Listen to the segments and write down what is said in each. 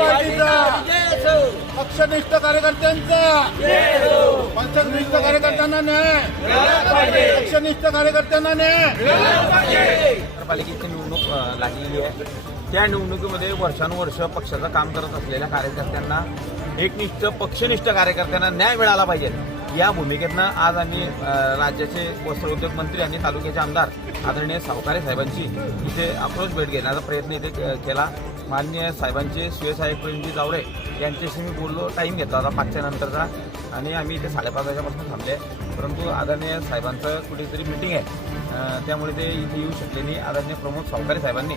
पक्षनिष्ठ कार्यकर्त्यांचा पक्षनिष्ठ कार्यकर्त्यांना न्याय पक्षनिष्ठ कार्यकर्त्यांना न्याय नगरपालिकेची निवडणूक लागलेली आहे त्या निवडणुकीमध्ये वर्षानुवर्ष पक्षाचं काम करत असलेल्या कार्यकर्त्यांना एकनिष्ठ पक्षनिष्ठ कार्यकर्त्यांना न्याय मिळाला पाहिजे या भूमिकेतनं आज आम्ही राज्याचे वस्त्रोद्योग मंत्री आणि तालुक्याचे आमदार आदरणीय सावकारे साहेबांची इथे अप्रोच भेट घेण्याचा प्रयत्न इथे केला माननीय साहेबांचे शिवसाहेब प्रेमजी जावरे यांच्याशी मी बोललो टाईम घेतला होता पाचच्या नंतरचा आणि आम्ही इथे साडेपाच वाजेपासून थांबले परंतु आदरणीय साहेबांचं कुठेतरी मिटिंग आहे त्यामुळे ते इथे येऊ शकले नाही आदरणीय प्रमोद सावकारे साहेबांनी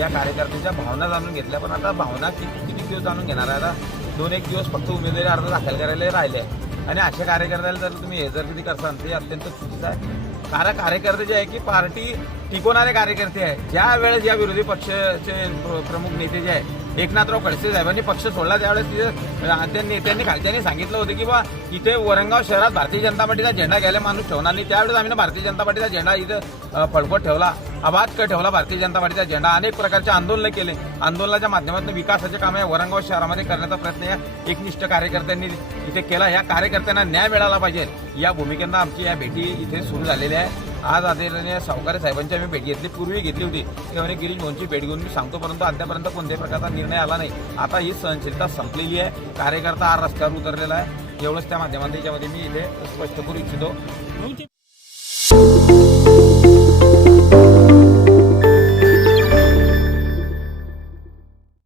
या कार्यकर्त्यांच्या भावना जाणून घेतल्या पण आता भावना किती किती दिवस जाणून घेणार आहे आता दोन एक दिवस फक्त उमेदवारी अर्ज दाखल करायला राहिले आहे आणि अशा कार्यकर्त्याला जर तुम्ही हे जर कधी करसान ते अत्यंत चुकीचं आहे कारण कार्यकर्ते जे आहे की पार्टी टिकवणारे कार्यकर्ते आहे ज्या वेळेस या विरोधी पक्षाचे प्रमुख नेते जे आहे एकनाथराव खडसे साहेबांनी पक्ष सोडला त्यावेळेस तिथे त्या नेत्यांनी खालच्यांनी सांगितलं होतं की बा इथे वरंगाव शहरात भारतीय जनता पार्टीचा झेंडा घ्यायला माणूस ठेवणार नाही त्यावेळेस आम्ही भारतीय जनता पार्टीचा झेंडा इथं फडफट ठेवला आभात ठेवला भारतीय जनता पार्टीचा झेंडा अनेक प्रकारचे आंदोलनं केले आंदोलनाच्या माध्यमातून विकासाचे काम या औरंगाबाद शहरामध्ये करण्याचा प्रयत्न या एकनिष्ठ कार्यकर्त्यांनी इथे केला या कार्यकर्त्यांना न्याय मिळाला पाहिजे या भूमिकेनं आमची या भेटी इथे सुरू झालेल्या आहे आज आदरणीय सावकारे साहेबांची आम्ही भेट घेतली पूर्वी घेतली होती त्यामुळे गिरीश भाऊंची भेट घेऊन मी सांगतो परंतु अद्यापर्यंत कोणत्याही प्रकारचा निर्णय आला नाही आता ही सहनशीलता संपलेली आहे कार्यकर्ता हा रस्त्यावर उतरलेला आहे एवढंच त्या माध्यमातून त्याच्यामध्ये मी इथे स्पष्ट करू इच्छितो